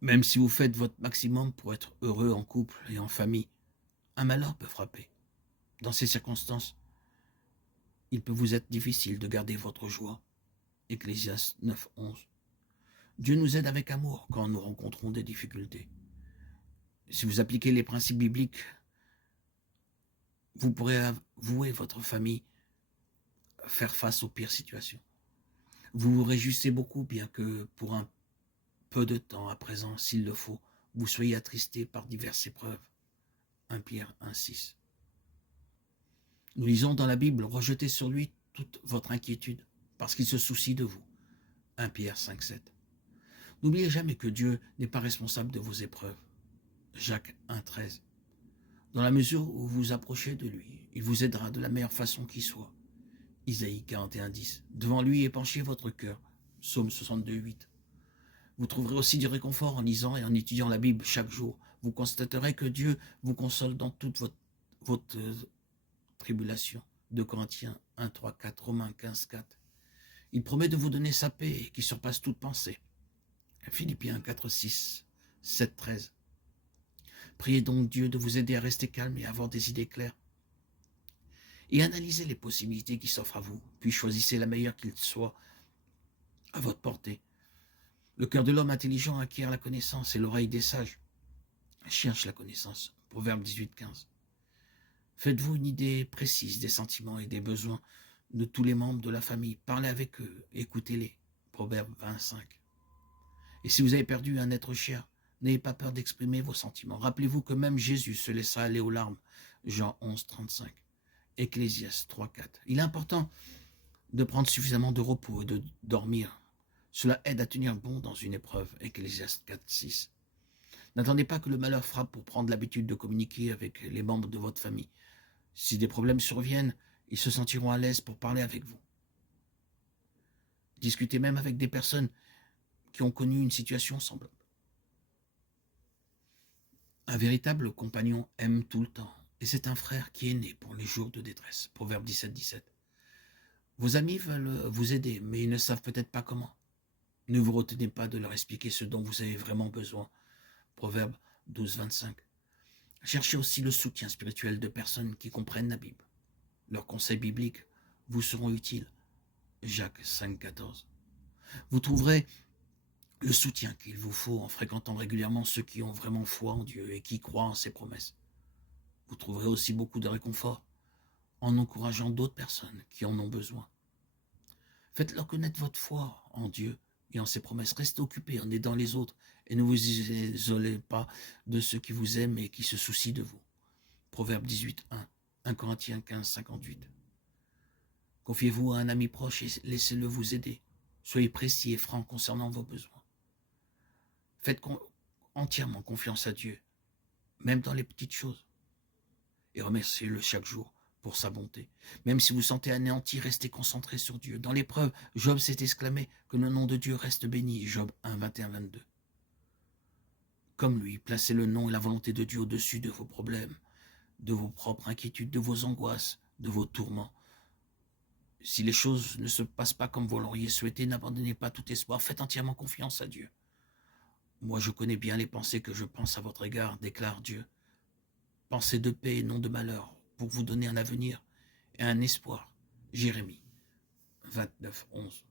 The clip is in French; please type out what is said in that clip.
Même si vous faites votre maximum pour être heureux en couple et en famille, un malheur peut frapper. Dans ces circonstances, il peut vous être difficile de garder votre joie. Ecclésiaste 9, 11. Dieu nous aide avec amour quand nous rencontrons des difficultés. Si vous appliquez les principes bibliques, vous pourrez avouer votre famille, faire face aux pires situations. Vous vous réjouissez beaucoup, bien que pour un peu de temps à présent, s'il le faut, vous soyez attristé par diverses épreuves. 1 Pierre 1, 6. Nous lisons dans la Bible, rejetez sur lui toute votre inquiétude, parce qu'il se soucie de vous. 1 Pierre 5, 7. N'oubliez jamais que Dieu n'est pas responsable de vos épreuves. Jacques 1, 13. Dans la mesure où vous vous approchez de lui, il vous aidera de la meilleure façon qui soit. Isaïe 41, 10. Devant lui épanchez votre cœur. Psaume 62, 8. Vous trouverez aussi du réconfort en lisant et en étudiant la Bible chaque jour. Vous constaterez que Dieu vous console dans toute votre tribulation. 2 Corinthiens 1, 3, 4, Romains 15, 4. Il promet de vous donner sa paix qui surpasse toute pensée. Philippiens 4, 6, 7, 13. Priez donc Dieu de vous aider à rester calme et à avoir des idées claires. Et analysez les possibilités qui s'offrent à vous, puis choisissez la meilleure qu'il soit à votre portée. Le cœur de l'homme intelligent acquiert la connaissance et l'oreille des sages cherche la connaissance. Proverbe 18, 15. Faites-vous une idée précise des sentiments et des besoins de tous les membres de la famille. Parlez avec eux, écoutez-les. Proverbe 25. Et si vous avez perdu un être cher, n'ayez pas peur d'exprimer vos sentiments. Rappelez-vous que même Jésus se laissa aller aux larmes. Jean 11, 35. Ecclésiaste 3, 4. Il est important de prendre suffisamment de repos et de dormir. Cela aide à tenir bon dans une épreuve. Ecclésiaste 4, 6. N'attendez pas que le malheur frappe pour prendre l'habitude de communiquer avec les membres de votre famille. Si des problèmes surviennent, ils se sentiront à l'aise pour parler avec vous. Discutez même avec des personnes qui ont connu une situation semblable. Un véritable compagnon aime tout le temps, et c'est un frère qui est né pour les jours de détresse. Proverbe 17, 17. Vos amis veulent vous aider, mais ils ne savent peut-être pas comment. Ne vous retenez pas de leur expliquer ce dont vous avez vraiment besoin. Proverbe 12, 25. Cherchez aussi le soutien spirituel de personnes qui comprennent la Bible. Leurs conseils bibliques vous seront utiles. Jacques 5, 14. Vous trouverez le soutien qu'il vous faut en fréquentant régulièrement ceux qui ont vraiment foi en Dieu et qui croient en ses promesses. Vous trouverez aussi beaucoup de réconfort en encourageant d'autres personnes qui en ont besoin. Faites-leur connaître votre foi en Dieu et en ses promesses. Restez occupés en aidant les autres et ne vous isolez pas de ceux qui vous aiment et qui se soucient de vous. Proverbe 18, 1, 1 Corinthiens 15, 58. Confiez-vous à un ami proche et laissez-le vous aider. Soyez précis et franc concernant vos besoins. Faites entièrement confiance à Dieu, même dans les petites choses, et remerciez-le chaque jour pour sa bonté. Même si vous sentez anéanti, restez concentré sur Dieu. Dans l'épreuve, Job s'est exclamé que le nom de Dieu reste béni. Job 1, 21, 22. Comme lui, placez le nom et la volonté de Dieu au-dessus de vos problèmes, de vos propres inquiétudes, de vos angoisses, de vos tourments. Si les choses ne se passent pas comme vous l'auriez souhaité, n'abandonnez pas tout espoir, faites entièrement confiance à Dieu. Moi, je connais bien les pensées que je pense à votre égard, déclare Dieu. Pensées de paix et non de malheur, pour vous donner un avenir et un espoir. Jérémie 29, 11.